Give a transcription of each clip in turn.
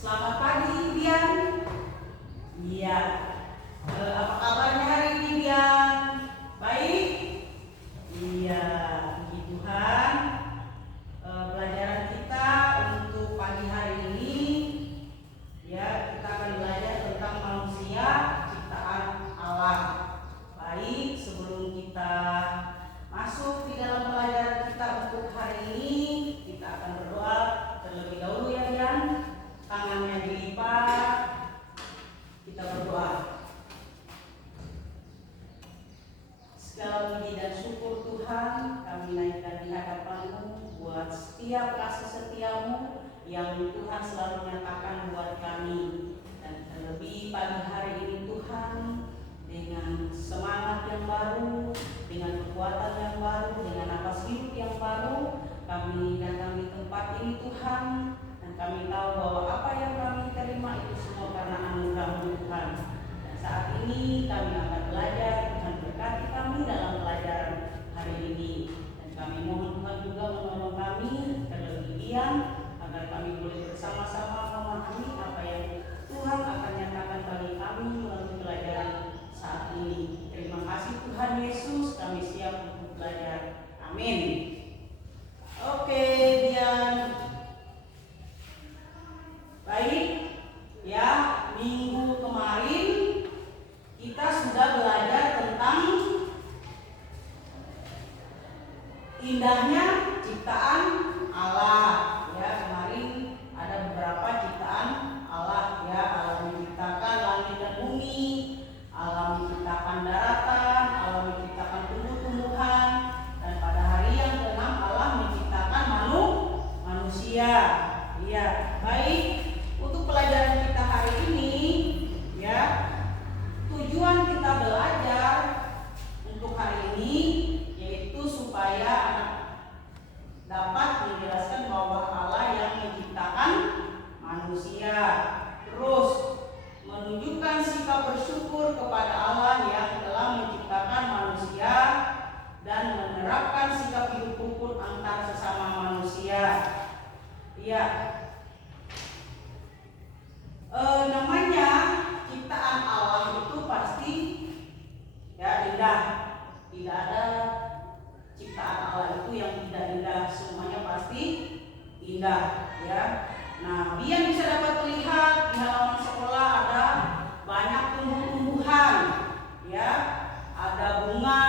Selamat pagi, Dian. Iya. Apa kabarnya hari ini, Dian? Baik? Iya, puji Tuhan. Pelajaran kita untuk pagi hari ini, ya, kita akan belajar tentang manusia ciptaan Allah. Baik, sebelum kita masuk di dalam pelajaran kita untuk hari ini, kita akan berdoa terlebih dahulu ya, Dian. Tangannya dilipat, kita berdoa. Segala puji dan syukur Tuhan kami naikkan di hadapan-Mu buat setiap kasih setia-Mu yang Tuhan selalu nyatakan buat kami. Dan terlebih pagi hari ini Tuhan, dengan semangat yang baru, dengan kekuatan yang baru, dengan napas hidup yang baru, kami datang di tempat ini Tuhan. Dan kami tahu bahwa apa yang kami terima itu semua karena anugerah Tuhan. Dan saat ini kami akan belajar, Tuhan berkati kami dalam pelajaran hari ini. Dan kami mohon Tuhan juga menolong kami terlebih agar kami boleh bersama-sama memahami apa yang Tuhan akan nyatakan bagi kami melalui pelajaran saat ini. Terima kasih Tuhan Yesus, kami siap untuk belajar. Amin. Oke, Dian. Baik, ya, minggu kemarin kita sudah belajar tentang indahnya ciptaan Allah. Ya, kemarin ada beberapa ciptaan Allah, ya, Allah menciptakan langit dan bumi, Allah menciptakan daratan, Allah menciptakan tumbuh-tumbuhan, dan pada hari yang ke-6 Allah menciptakan manusia. Ya, baik. Untuk pelajaran kita hari ini, ya, tujuan kita belajar untuk hari ini yaitu supaya anak dapat menjelaskan bahwa Allah yang menciptakan manusia, terus menunjukkan sikap bersyukur kepada Allah yang telah menciptakan manusia dan menerapkan sikap hidup rukun antar sesama manusia. Ya, namanya ciptaan Allah itu pasti ya indah. Tidak ada ciptaan Allah itu yang tidak indah, semuanya pasti indah, ya. Nah, biar bisa dapat melihat di halaman sekolah ada banyak tumbuh-tumbuhan, ya, ada bunga,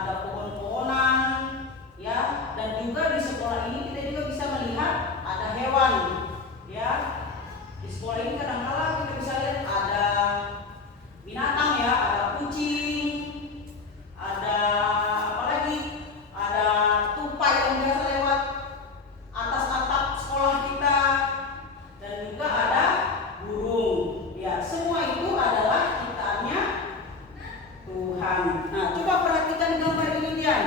ada pohon-pohonan, ya, dan juga di sekolah ini kita juga bisa melihat ada hewan, ya. Di sekolah ini kadang-kala kita bisa lihat ada binatang, ya, ada kucing, ada apa lagi? Ada tupai yang biasa lewat atas atap sekolah kita, dan juga ada burung. Ya, semua itu adalah ciptaannya Tuhan. Nah, coba perhatikan gambar ini, Dian.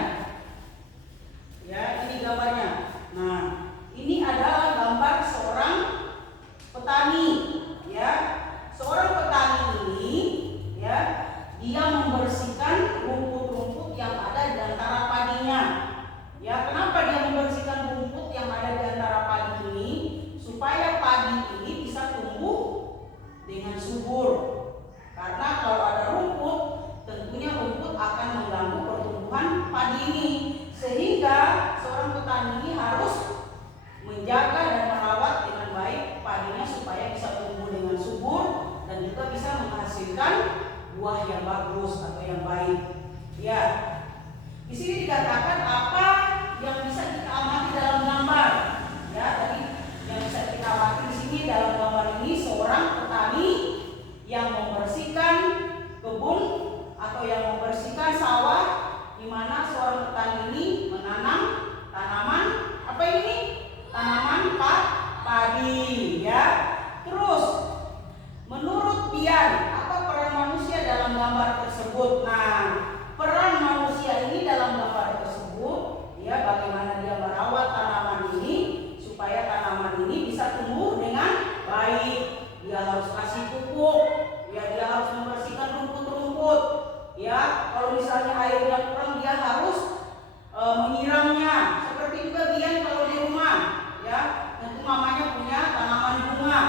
Ya, ini gambarnya. Nah, ini adalah gambar seorang petani, ya. Seorang petani ini, ya, dia membersihkan rumput-rumput yang ada di antara padinya. Ya, kenapa dia membersihkan rumput yang ada di antara padi ini? Supaya padi ini bisa tumbuh dengan subur. Karena kalau ada rumput, tentunya rumput akan mengganggu pertumbuhan padi ini. Sehingga seorang petani ini harus menjaga dan merawat dengan baik padinya supaya bisa tumbuh dengan subur dan juga bisa menghasilkan buah yang bagus atau yang baik. Ya, di sini dikatakan apa yang bisa kita amati dalam gambar. Ya, tadi yang bisa kita amati di sini dalam gambar ini seorang petani yang membersihkan kebun atau yang membersihkan sawah, di mana seorang petani ini menanam tanaman apa ini? Tanaman padi, ya. Terus menurut Bian, apa peran manusia dalam gambar tersebut? Nah, peran manusia ini dalam gambar tersebut, ya, bagaimana dia merawat tanaman ini supaya tanaman ini bisa tumbuh dengan baik. Dia harus kasih pupuk, ya, dia harus membersihkan rumput-rumput, ya. Kalau misalnya airnya kurang, dia harus menyiramnya. Seperti juga Bian kalau di rumah, ya, tentu mamanya punya tanaman bunga.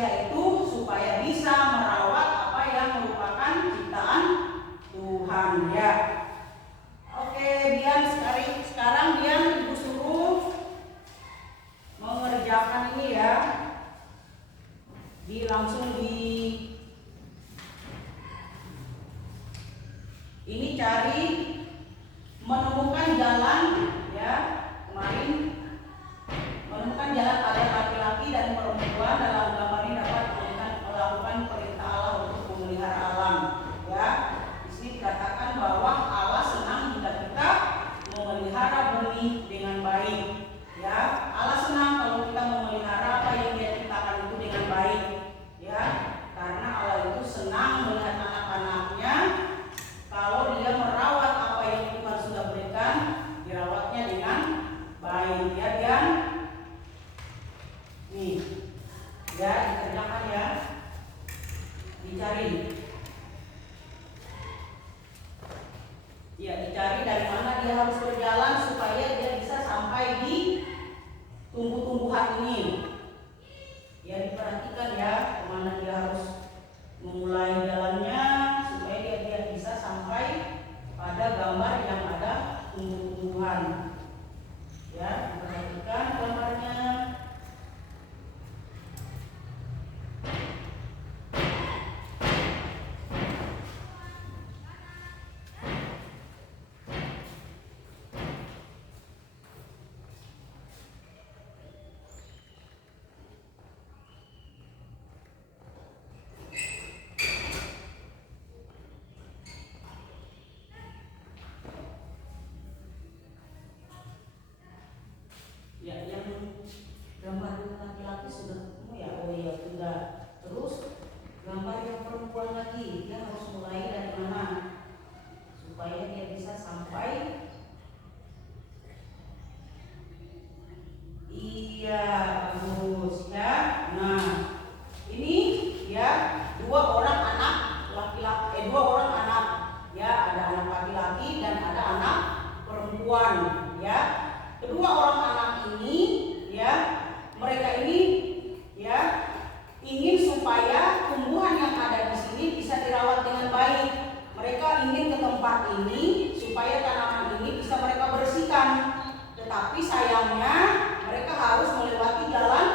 manusia itu supaya bisa merawat apa yang merupakan ciptaan Tuhan ya. Oke, Bian sekarang Bian Ibu suruh mengerjakan ini ya. Ini cari menemukan jalan ya. Kemarin menemukan jalan ada laki-laki dan perempuan dalam gambar ini dapat melakukan perintah Allah untuk memelihara alam ya. Di sini dikatakan bahwa Allah senang jika kita memelihara bumi dengan baik ya. Allah senang kalau kita memelihara apa yang Dia ciptakan itu dengan baik ya, karena Allah itu senang melihat anak-anaknya kalau dia merawat apa yang Tuhan sudah berikan, dirawatnya dengan baik ya Bian. Nih ya, dikerjakan ya, dicari ya, dicari dari mana dia harus berjalan supaya dia bisa sampai di tumbuh-tumbuhan ini ya. Diperhatikan ya kemana dia harus memulai jalannya supaya dia bisa sampai pada gambar yang ada tumbuh-tumbuhan ya. Diperhatikan gambarnya. Ya, yang gambar laki-laki sudah ketemu ya. Oh iya sudah. Terus gambar yang perempuan lagi, dia harus mulai dari mana supaya dia bisa sampai. Iya, bagus ya. Nah, ini ya dua orang anak ya, ada anak laki-laki dan ada anak perempuan ya. Kedua orang anak ini ya, mereka ini ya ingin supaya tumbuhan yang ada di sini bisa dirawat dengan baik. Mereka ingin ke tempat ini supaya tanaman ini bisa mereka bersihkan. Tetapi sayangnya mereka harus melewati jalan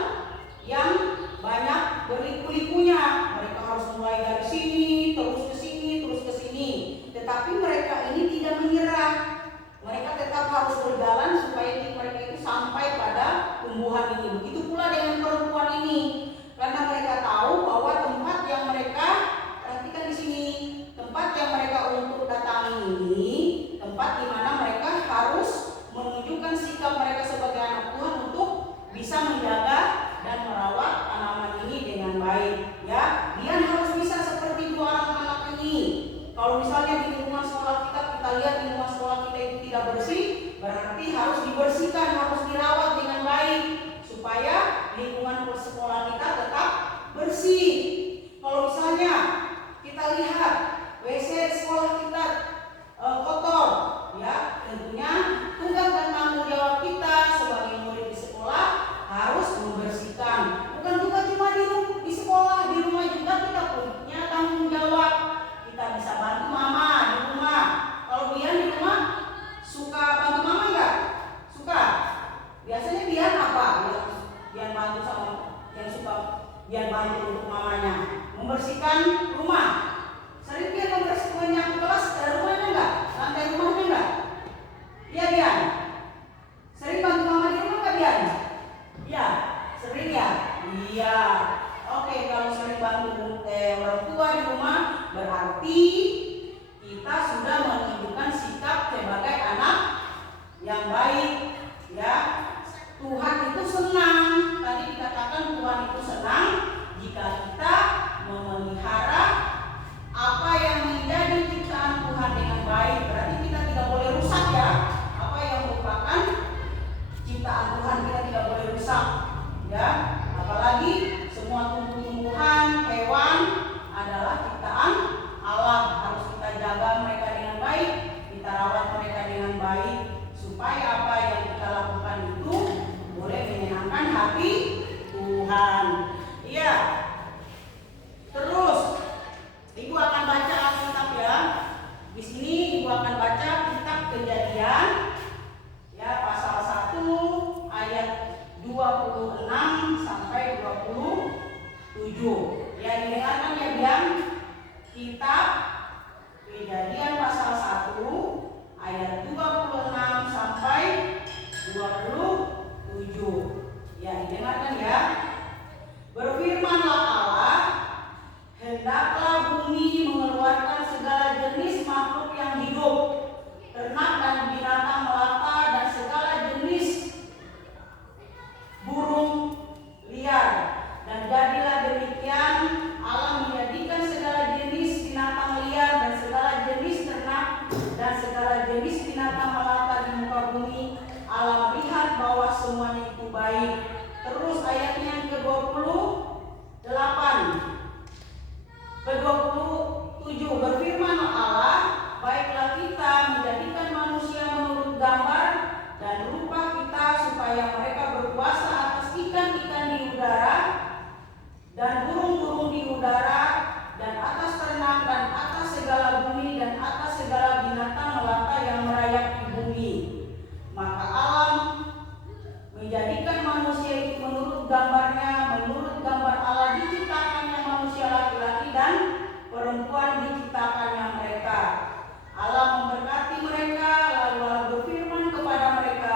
yang banyak berliku-likunya. Mereka harus mulai dari sini, terus ke sini, terus ke sini. Tetapi mereka ini tidak menyerah. Mereka tetap harus berjalan supaya mereka itu sampai pada tumbuhan ini. Begitu pula dengan perempuan ini, karena mereka tahu bahwa tempat yang mereka, perhatikan di sini, tempat yang mereka untuk datangi ini, tempat di mana mereka harus menunjukkan sikap mereka sebagai anak Tuhan untuk bisa menjaga dan merawat tanaman ini dengan baik. Ya, dia harus bisa seperti dua anak-anak ini. Kalau misalnya di lingkungan sekolah kita lihat lingkungan sekolah kita itu tidak bersih, berarti harus dibersihkan, harus dirawat dengan baik supaya lingkungan sekolah kita tetap bersih. Kalau misalnya kita lihat WC sekolah kita kotor, ya tentunya tugas dan tanggung jawab kita sebagai murid di sekolah harus membersihkan. Bukan juga cuma di sekolah, di rumah juga kita punya tanggung jawab. Kita bisa bantu mama di rumah. Kalau Bian di rumah suka bantu mama nggak? Suka. Biasanya Bian apa? Bian bantu sama yang suka Bian bantu untuk mamanya membersihkan rumah. Sering Bian membersihkan menyapu kelas rumahnya nggak? Lantai rumahnya nggak? Iya Bian. Sering bantu mama di rumah nggak Bian? Iya, sering ya. Iya. Oke, kalau sering bantu orang tua di rumah, berarti kita sudah menunjukkan sikap sebagai anak yang baik. Ya, Tuhan itu senang. Tadi dikatakan Tuhan itu senang jika kita memelihara apa yang menjadi ciptaan Tuhan dengan baik. Berarti kita tidak boleh rusak ya. Apa yang merupakan ciptaan Tuhan kita tidak boleh rusak. Ya, apalagi semua tumbuh-tumbuhan, hewan adalah ciptaan Allah. Harus kita jaga mereka dengan baik, kita rawat mereka dengan baik, supaya apa yang kita lakukan itu boleh menyenangkan hati Tuhan. Iya, 7. Ya, didengarkan ya Bian. Kitab Kejadian pasal 1 ayat 26 sampai 27. Ya, didengarkan ya. Berfirmanlah Allah, hendaklah bumi mengeluarkan segala jenis makhluk yang hidup, ternak dan binatang melata dan segala jenis burung liar. Dan jadilah demikian. Allah menjadikan segala jenis binatang liar dan segala jenis ternak dan segala jenis binatang melata di muka bumi. Allah melihat bahwa semuanya itu baik. Terus ayatnya yang ke-28 ke-27, berfirman Allah, baiklah kita menjadikan manusia menurut gambar dan rupa kita, supaya mereka berkuasa atas ikan-ikan di udara dan burung-burung di udara dan atas ternak dan atas segala bumi dan atas segala binatang melata yang merayap di bumi. Maka Allah menjadikan manusia itu menurut gambarnya, menurut gambar Allah diciptakannya manusia laki-laki dan perempuan diciptakannya mereka. Allah memberkati mereka, lalu Allah berfirman kepada mereka,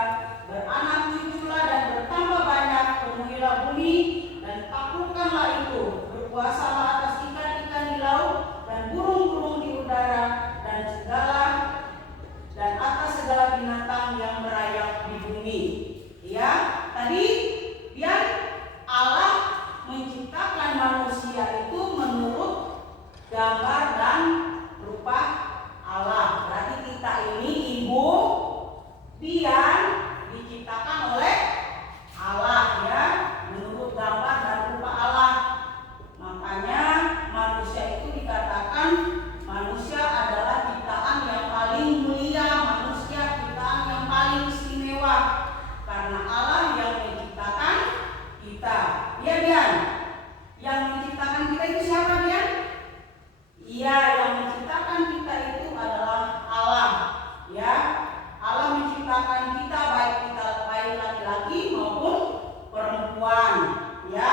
beranak cuculah dan bertambah banyak, penuhilah bumi dan taklukkanlah itu, berkuasalah atas ikan-ikan di laut dan burung-burung di udara dan atas segala binatang yang merayap di bumi. Ya, tadi biar Allah menciptakan manusia itu menurut gambar dan rupa Allah. Berarti kita ini ibu Bian diciptakan oleh Allah ya, menurut gambar dan rupa Allah. Makanya manusia itu dikatakan manusia adalah ciptaan yang paling mulia, manusia ciptaan yang paling istimewa, karena Allah yang menciptakan kita. Iya Bian? Yang menciptakan kita itu siapa Bian? Iya, yang menciptakan kita itu adalah Allah. Ya, Allah menciptakan kita baik laki-laki maupun perempuan. Ya,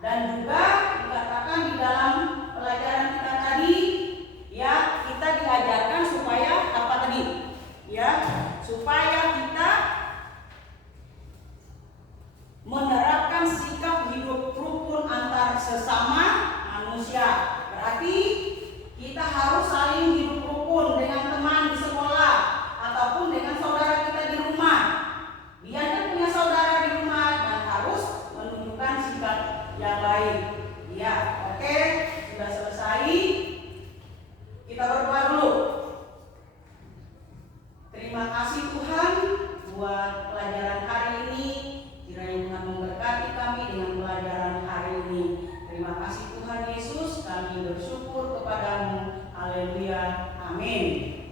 dan juga dikatakan di dalam pelajaran kita tadi, ya kita diajarkan supaya apa tadi? Ya, supaya kita menerapkan sikap hidup rukun antar sesama manusia. Berarti kita harus saling hidup rukun dengan teman di sekolah ataupun dengan saudara kita di rumah. Dia kan punya saudara di rumah dan harus menunjukkan sikap yang baik. Ya, oke, sudah selesai. Kita berdoa dulu. Terima kasih Tuhan buat pelajaran hari ini. Kiranya Tuhan memberkati kami dengan pelajaran hari ini. Terima kasih Tuhan Yesus, kami bersyukur kepadamu. Haleluya. Amin.